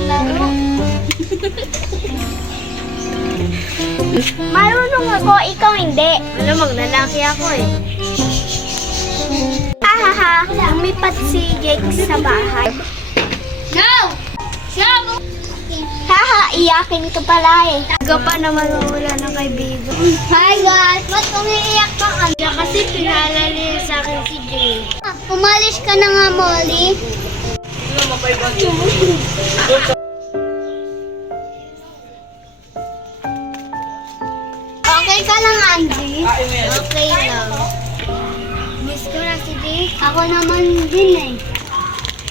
maglaro. Marunong ako, ikaw hindi. Malamang lalaki ako eh. Ahaha, lumipat si Jake sa bahay. No! Siya! Haha, iyakin ka pala eh. Ikaw pa naman wala ng kaibigan. Hi guys, ba't umiiyak ka? Kaya kasi pinalali sa akin si Jay. Umalis ka na nga, Molly. Okay ka lang, Angie? Okay lang. Miss ko na si Jake. Ako naman din eh.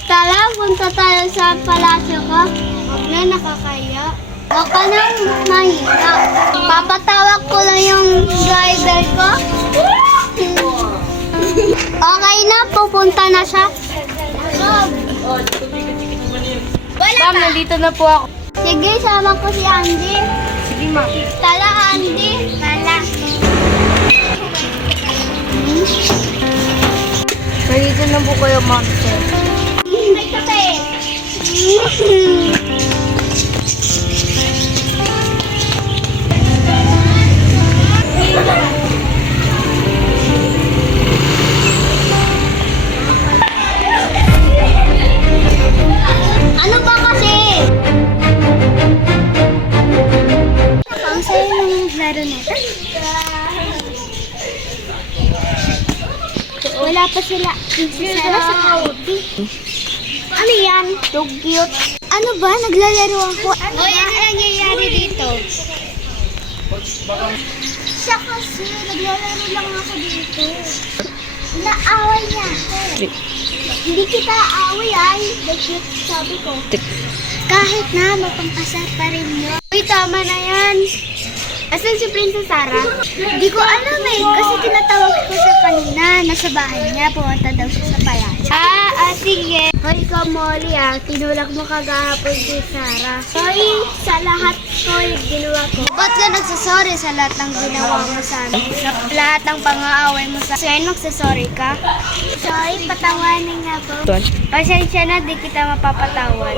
Tara, punta tayo sa palasyo ko. Huwag na, nakakaya. Huwag ka nang mahina. Papatawag ko lang yung driver ko. Okay na, pupunta na siya. Wala Ma'am, ka. nandito na po ako. Sige, sama ko si Andy. Sige, ma'am. Tala, Andy. Tala. Nandito na po kayo, ma'am, sir. May kape. Ano ba kasi? Ang sayo ng laro nito. Wala pa sila. Sila sa kaudi. Ano yan? Dugyot. Ano ba? Naglalaro ako. O, yan na nangyayari dito. Siya kasi, naglalaro lang ako dito. Naaway niya ako. Hindi kita aaway ay. Dugyot, sabi ko. Kahit na, mapangkasar pa rin yun. Uy, tama na yan. Asan si Princess Sarah? Hindi ko alam eh. Kasi tinatawag ko siya kanina. Nasa bahay niya. Pumunta daw siya sa palasyo. Sige. Hoy, ikaw, Molly, tinulak mo kagahapon si Sarah. Sorry sa lahat ko yung ginawa ko. Ba't ka nagsasorry sa lahat ng ginawa mo sa amin? Sa lahat ng pang-aaway mo sa akin, nagsasorry ka? Sorry, patawanin nga po. Pasensya na, di kita mapapatawad.